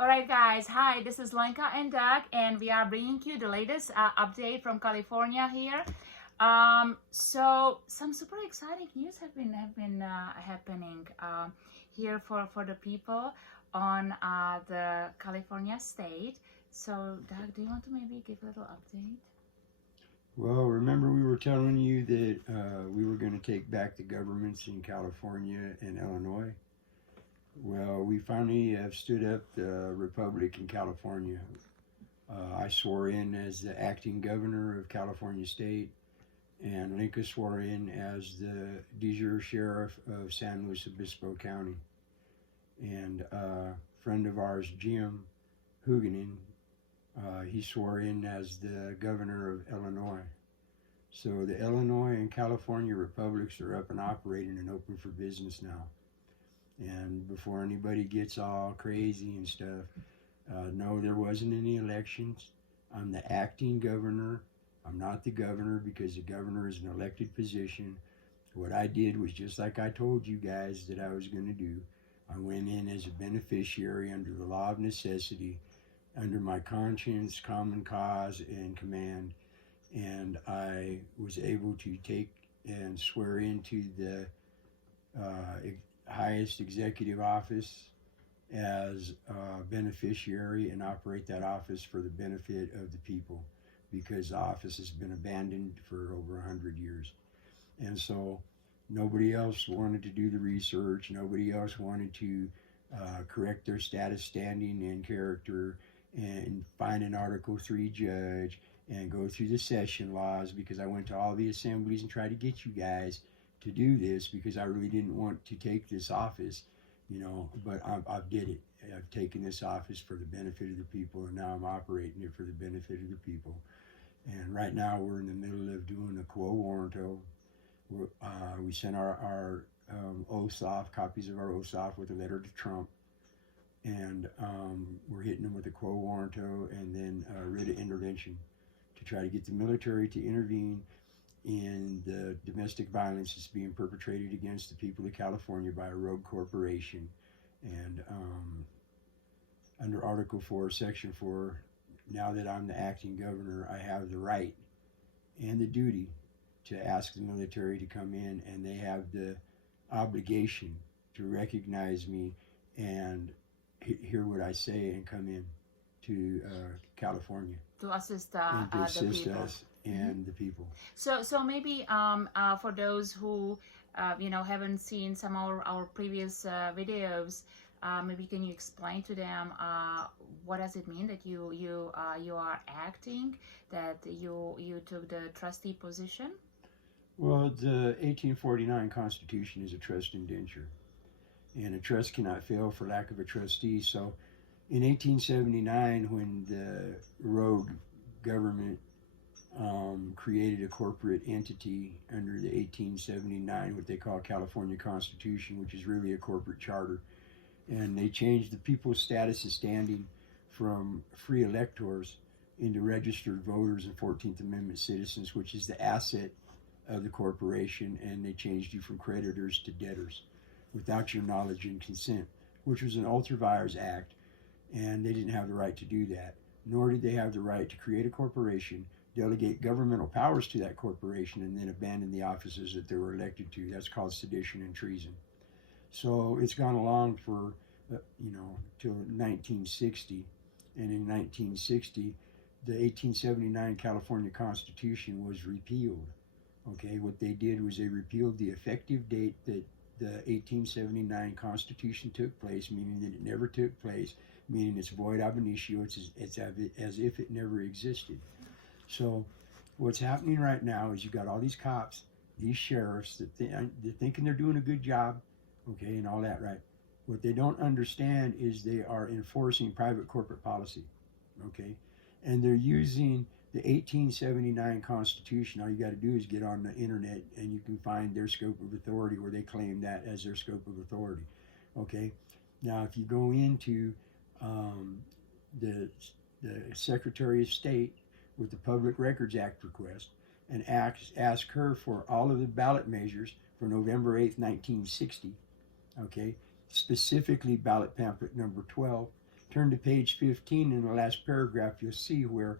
All right, guys. Hi, this is Lenka and Doug, and we are bringing you the latest update from California here. So some super exciting news have been happening here for the people on the California state. So, Doug, do you want to maybe give a little update? Well, remember we were telling you that we were going to take back the governments in California and Illinois? Well, we finally have stood up the Republic in California. I swore in as the acting governor of California State, and Linka swore in as the de jure sheriff of San Luis Obispo County. And a friend of ours, Jim Huguenin, he swore in as the governor of Illinois. So the Illinois and California republics are up and operating and open for business now. And before anybody gets all crazy and stuff, no, there wasn't any elections. I'm the acting governor. I'm not the governor because the governor is an elected position. What I did was just like I told you guys that I was going to do. I went in as a beneficiary under the law of necessity, under my conscience, common cause, and command. And I was able to take and swear into the highest executive office as a beneficiary and operate that office for the benefit of the people, because the office has been abandoned for over 100 years. And so nobody else wanted to do the research. Nobody else wanted to correct their status, standing, and character and find an Article 3 judge and go through the session laws, because I went to all the assemblies and tried to get you guys to do this because I really didn't want to take this office, but I did it. I've taken this office for the benefit of the people, and now I'm operating it for the benefit of the people. And right now we're in the middle of doing a quo warranto. We sent our oaths off, copies of our oaths off with a letter to Trump. And we're hitting them with a quo warranto and then a writ of intervention to try to get the military to intervene in the domestic violence that's being perpetrated against the people of California by a rogue corporation. And under Article 4, Section 4, now that I'm the acting governor, I have the right and the duty to ask the military to come in, and they have the obligation to recognize me and hear what I say and come in to California To assist and to the assist people. us and the people. So maybe for those who haven't seen some of our previous videos, maybe can you explain to them what does it mean that you are acting, that you took the trustee position? Well, the 1849 Constitution is a trust indenture, and a trust cannot fail for lack of a trustee. So in 1879, when the rogue government created a corporate entity under the 1879, what they call California Constitution, which is really a corporate charter, and they changed the people's status and standing from free electors into registered voters and 14th Amendment citizens, which is the asset of the corporation, and they changed you from creditors to debtors without your knowledge and consent, which was an ultra vires act, and they didn't have the right to do that, nor did they have the right to create a corporation, delegate governmental powers to that corporation, and then abandon the offices that they were elected to. That's called sedition and treason. So it's gone along for, till 1960, and in 1960, the 1879 California Constitution was repealed. Okay, what they did was they repealed the effective date that the 1879 Constitution took place, meaning that it never took place, meaning it's void ab initio, it's as if it never existed. So what's happening right now is you got all these cops, these sheriffs, that they're thinking they're doing a good job, okay, and all that, right? What they don't understand is they are enforcing private corporate policy, okay? And they're using the 1879 Constitution. All you got to do is get on the internet and you can find their scope of authority, where they claim that as their scope of authority. Okay. Now, if you go into the Secretary of State with the Public Records Act request and ask her for all of the ballot measures for November 8th, 1960, okay, specifically ballot pamphlet number 12, turn to page 15 in the last paragraph, you'll see where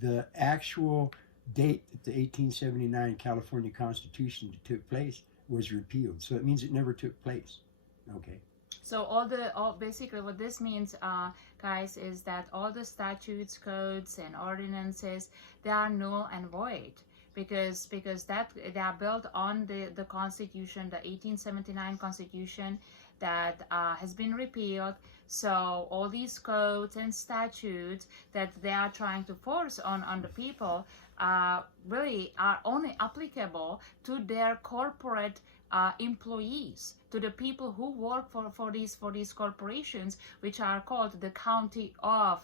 the actual date that the 1879 California Constitution took place was repealed. So it means it never took place. Okay. So all basically what this means, guys, is that all the statutes, codes, and ordinances, they are null and void, because that they are built on the Constitution, the 1879 Constitution that has been repealed. So all these codes and statutes that they are trying to force on the people really are only applicable to their corporate employees, to the people who work for these corporations, which are called the County of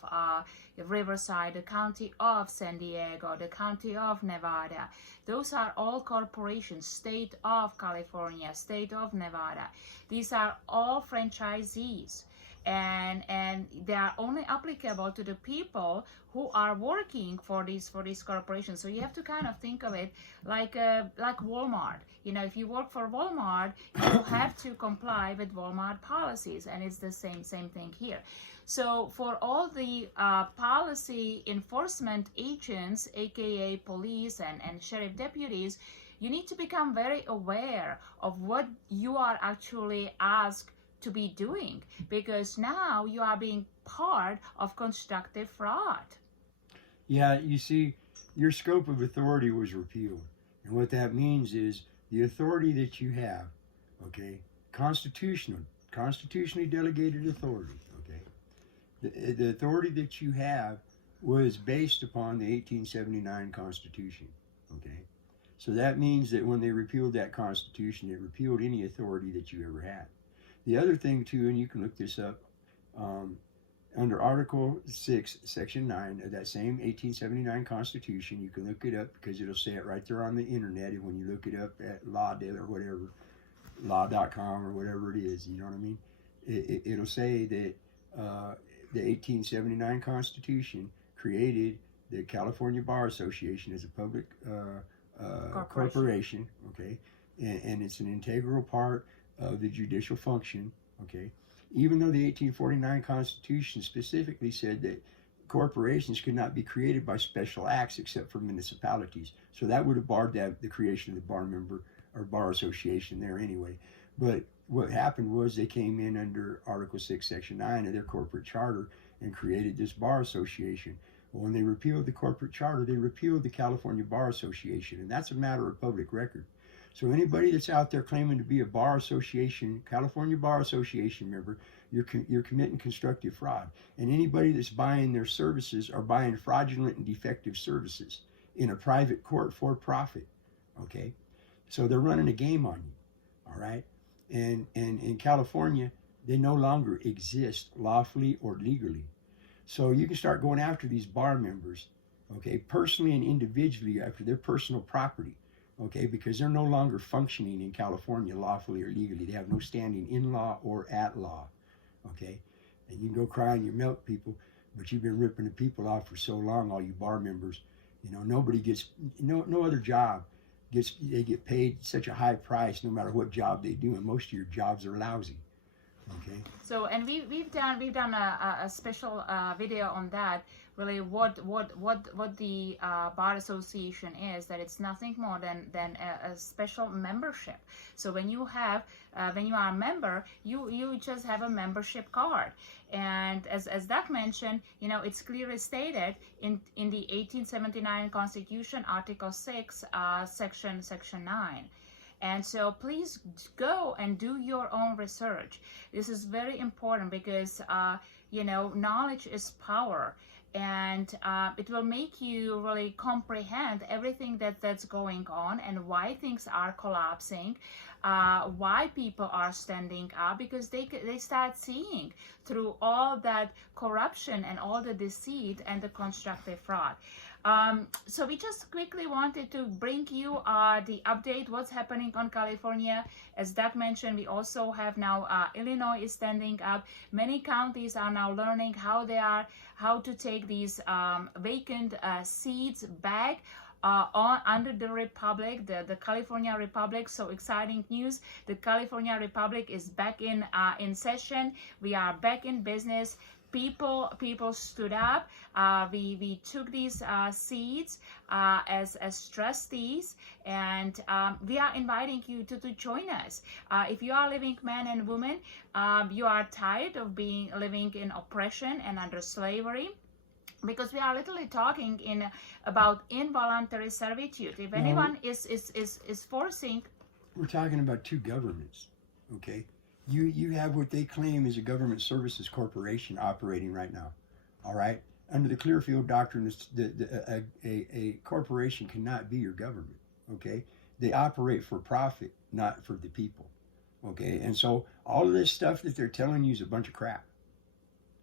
Riverside, the County of San Diego, the County of Nevada. Those are all corporations. State of California, State of Nevada. These are all franchisees. And they are only applicable to the people who are working for these corporations. So you have to kind of think of it like Walmart. You know, if you work for Walmart, you have to comply with Walmart policies, and it's the same thing here. So for all the policy enforcement agents, aka police and sheriff deputies, you need to become very aware of what you are actually asked to be doing, because now you are being part of constructive fraud. Yeah, you see, your scope of authority was repealed. And what that means is the authority that you have, okay, constitutionally delegated authority, okay, the authority that you have was based upon the 1879 Constitution, okay. So that means that when they repealed that Constitution, it repealed any authority that you ever had. The other thing too, and you can look this up, under Article 6, Section 9 of that same 1879 Constitution, you can look it up because it'll say it right there on the internet. And when you look it up at Lawdale or whatever, law.com or whatever it is, you know what I mean? It'll say that the 1879 Constitution created the California Bar Association as a public corporation, okay? And it's an integral part of the judicial function, okay? Even though the 1849 Constitution specifically said that corporations could not be created by special acts except for municipalities. So that would have barred the creation of the bar member or bar association there anyway. But what happened was they came in under Article 6, Section 9 of their corporate charter and created this bar association. Well, when they repealed the corporate charter, they repealed the California Bar Association, and that's a matter of public record. So anybody that's out there claiming to be a bar association, California Bar Association member, you're committing constructive fraud. And anybody that's buying their services are buying fraudulent and defective services in a private court for profit, okay? So they're running a game on you, all right? And in California, they no longer exist lawfully or legally. So you can start going after these bar members, okay, personally and individually after their personal property. Okay, because they're no longer functioning in California lawfully or legally. They have no standing in law or at law. Okay, and you can go cry on your milk, people, but you've been ripping the people off for so long, all you bar members. You know, nobody gets, no other job they get paid such a high price no matter what job they do, and most of your jobs are lousy. Okay. So, and we've done a special video on that. Really, what the bar association is, that it's nothing more than a special membership. So when you are a member, you just have a membership card. And as Doug mentioned, you know, it's clearly stated in the 1879 Constitution, Article 6, Section 9. And so please go and do your own research. This is very important because, you know, knowledge is power. And it will make you really comprehend everything that's going on and why things are collapsing, why people are standing up, because they start seeing through all that corruption and all the deceit and the constructive fraud. So we just quickly wanted to bring you the update, what's happening on California. As Doug mentioned, we also have now Illinois is standing up. Many counties are now learning how to take these vacant seats back under the Republic, the California Republic. So exciting news. The California Republic is back in session. We are back in business. People stood up. We took these seats as trustees, and we are inviting you to join us. If you are living men and women, you are tired of living in oppression and under slavery, because we are literally talking about involuntary servitude. If anyone is forcing, we're talking about two governments, okay? You have what they claim is a government services corporation operating right now, all right? Under the Clearfield Doctrine, a corporation cannot be your government, okay? They operate for profit, not for the people, okay? And so all of this stuff that they're telling you is a bunch of crap,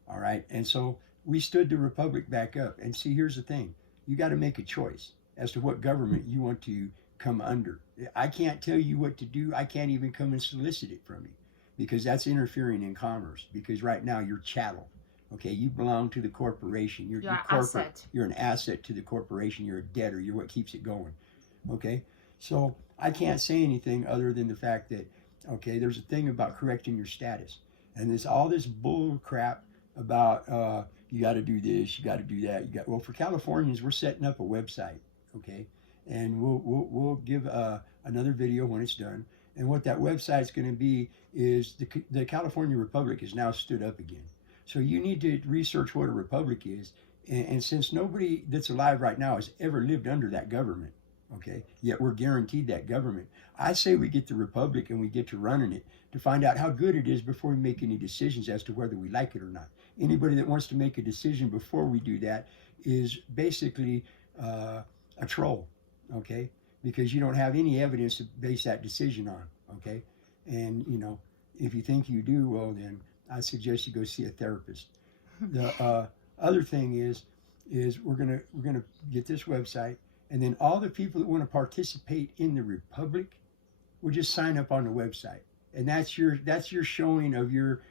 all right? And so we stood the Republic back up. And see, here's the thing. You got to make a choice as to what government you want to come under. I can't tell you what to do. I can't even come and solicit it from you, because that's interfering in commerce. Because right now you're chattel. Okay, you belong to the corporation. You're corporate. Asset. You're an asset to the corporation. You're a debtor. You're what keeps it going. Okay, so I can't say anything other than the fact that, okay, there's a thing about correcting your status, and there's all this bull crap about you got to do this, you got to do that. Well, for Californians, we're setting up a website, okay, and we'll give another video when it's done. And what that website's going to be is the California Republic is now stood up again. So you need to research what a republic is. And since nobody that's alive right now has ever lived under that government, okay, yet we're guaranteed that government, I say we get the republic and we get to running it to find out how good it is before we make any decisions as to whether we like it or not. Anybody that wants to make a decision before we do that is basically a troll, okay? Because you don't have any evidence to base that decision on, okay? And, you know, if you think you do, well, then I suggest you go see a therapist. The other thing is we're gonna get this website, and then all the people that want to participate in the Republic will just sign up on the website, and that's your showing of your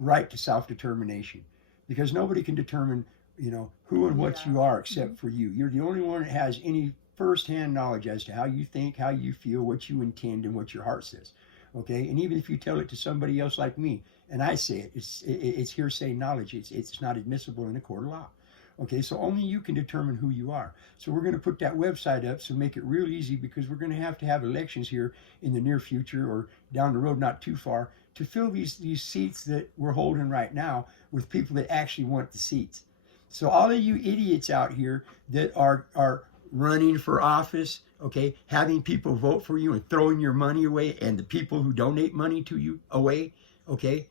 right to self-determination, because nobody can determine, you know, who and what you are except for you. You're the only one that has any first-hand knowledge as to how you think, how you feel, what you intend, and what your heart says. Okay, and even if you tell it to somebody else like me, and I say it, it's hearsay knowledge. It's not admissible in a court of law. Okay, so only you can determine who you are. So we're going to put that website up, so make it real easy, because we're going to have elections here in the near future or down the road, not too far, to fill these seats that we're holding right now with people that actually want the seats. So all of you idiots out here that are running for office, okay, having people vote for you and throwing your money away, and the people who donate money to you away, okay,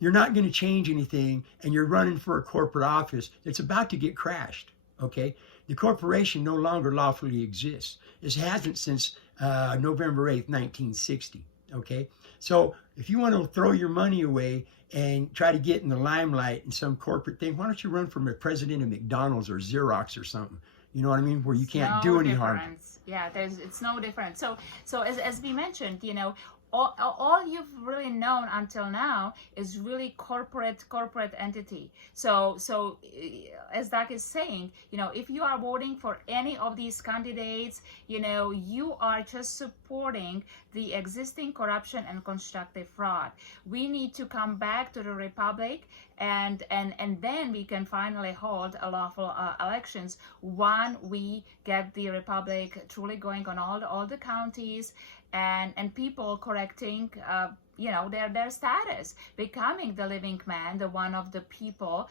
you're not going to change anything, and you're running for a corporate office that's about to get crashed, okay? The corporation no longer lawfully exists. It hasn't since November 8th, 1960, okay? So if you want to throw your money away and try to get in the limelight in some corporate thing, why don't you run for a president of McDonald's or Xerox or something? You know what I mean? Where you can't do any harm. Yeah, it's no different. So as we mentioned, you know, all you've really known until now is really corporate entity. So as Doug is saying, you know, if you are voting for any of these candidates, you know, you are just supporting the existing corruption and constructive fraud. We need to come back to the Republic, and then we can finally hold a lawful elections when we get the Republic truly going on all the counties, and people correcting you know, their status, becoming the living man, the one of the people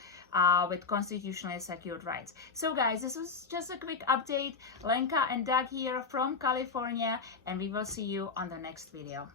with constitutionally secured rights. So guys, this was just a quick update. Lenka and Doug here from California, and we will see you on the next video.